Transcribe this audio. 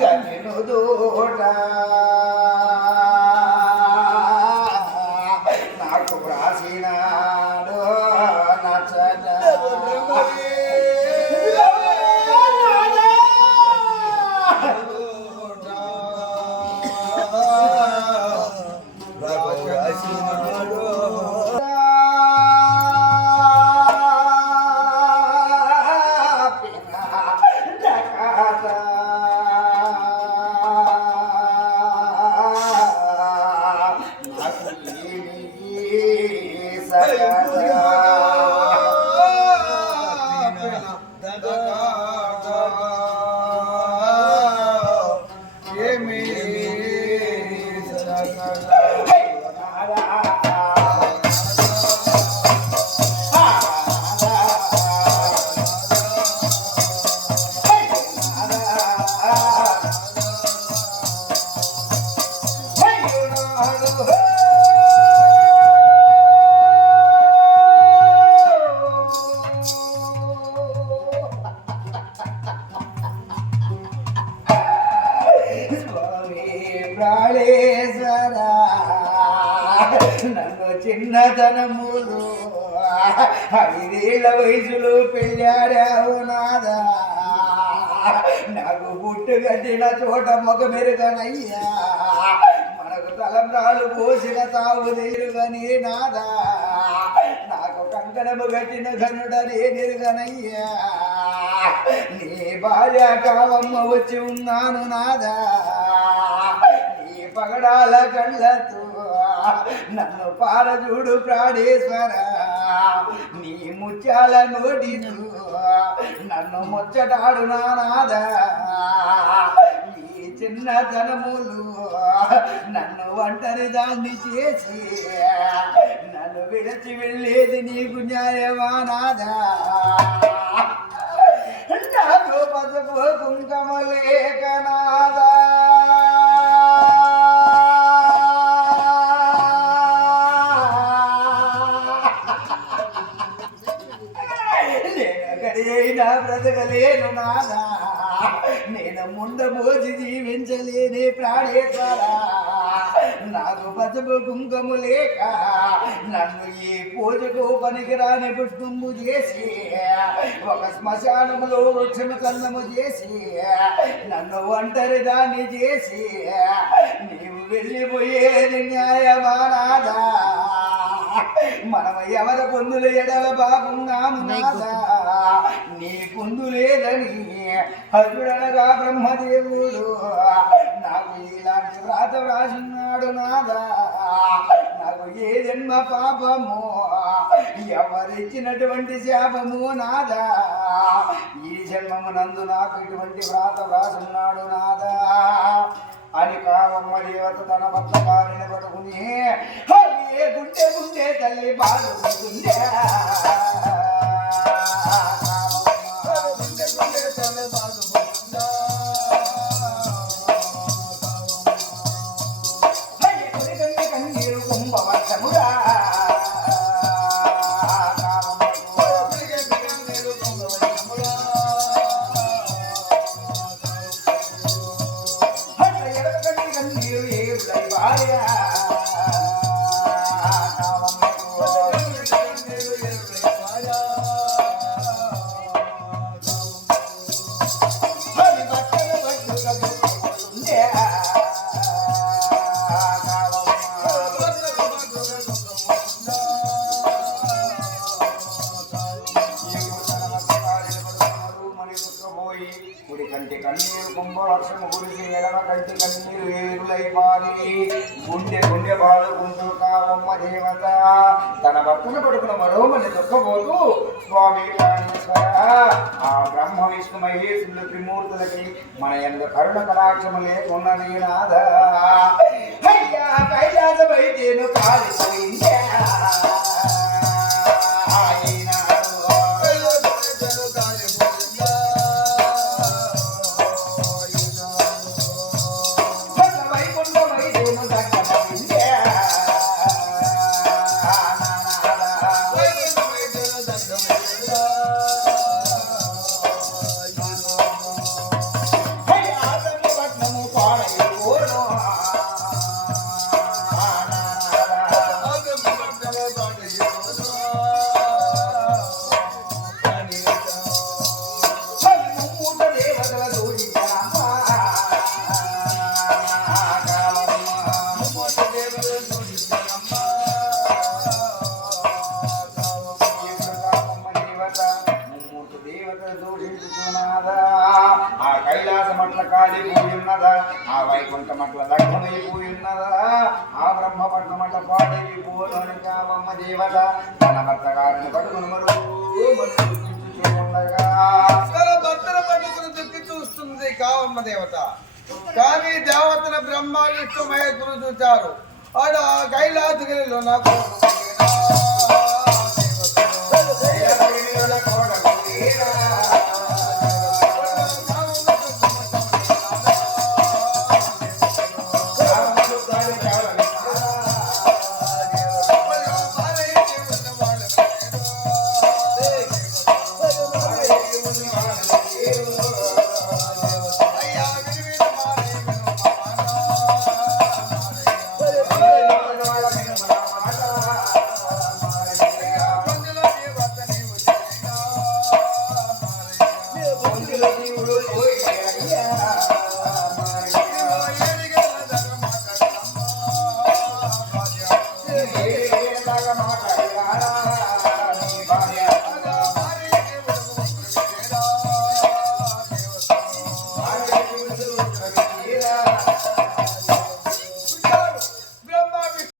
గనిను దూట నాకు రాసినాడు నచ్చట నన్ను చిన్నతనములు 5 ఏళ్ల వయసులో పెళ్ళాడావు నాదా నాకు పుట్టు కట్టిన చోట మొగ మెరుగనయ్యా మనకు తలంబ్రాలు పోసిన తావు తీరుగని నాదా నాకు కంకణము కట్టిన ఘనుడనే నిరుగనయ్యా నీ భార్య కావమ్మ వచ్చి ఉన్నాను నాదా నీ పగడాల కళ్ళతో నన్ను పారజూడు ప్రాణేశ్వర నీ ముత్యాల నోటితో నన్ను ముచ్చటాడు నాదా ఈ చిన్నతనములు నన్ను ఒంటరి దాన్ని చేసి నన్ను విడచి వెళ్ళేది నీకు న్యాయమా నాదా నాకు పసుపు కుంకమ లేక నాదా నా బ్రతకలేను నాదా నేను ముంద మోసి జీవించలేని ప్రాణేశ్వర నాకు పసుపు కుంకుమ లేక నన్ను ఈ పూజకు పనికిరాని పుష్పము చేసి ఒక శ్మశానములో వృక్షము కన్నము చేసి నన్ను ఒంటరి దాన్ని చేసి నీవు వెళ్ళిపోయేది న్యాయమా నాదా మనం ఎవరి పొందులు ఎడల బాగున్నాము నాదా నీ పొందు లేదని హరుడనగా బ్రహ్మదేవుడు నాకు ఇలాంటి వ్రాత వ్రాసినాడు నాదా నాకు ఏ జన్మ పాపము ఎవరిచ్చినటువంటి శాపము నాదా ఈ జన్మమునందు నాకు ఇటువంటి వ్రాత వ్రాసున్నాడు నాదా అని కావమ్మ దేవత తన భర్త కాలిని పట్టుకుని గుండె గుండె తల్లి బాధుకుందే కన్నీరు కుంభవర్షమురా కన్నీరు కుంభవర్షము గురించి ఎడమ కంటి కన్నీరు ఏరులై పారి గుండె గుండె బాదుకుంటూ కావమ్మ దేవత తన భర్తను పడుకున్న మరోమని దుఃఖపోతూ స్వామి ఆ బ్రహ్మ విష్ణు మహేశులు త్రిమూర్తులకి మన ఎందు కరుణ కటాక్షము లేకున్నది నాదా కైలాసమైతేను కాలిపోయిందే అట్ల కాలిపోయిన్నదా ఆ వైకుంఠం అట్ల దగ్ధమైపోయిన్నదా ఆ బ్రహ్మపట్నం అట్ల పాడైపోను కావమ్మ దేవత తన భర్త గారిని పట్టుకుని ఉండగా తన భర్తను పట్టుకుని దుక్కి చూస్తుంది కావమ్మ దేవత. కానీ దేవతల బ్రహ్మ విష్ణు మహేశ్వరుడు చూచారు. ఆడ కైలాసగిరిలో నాకు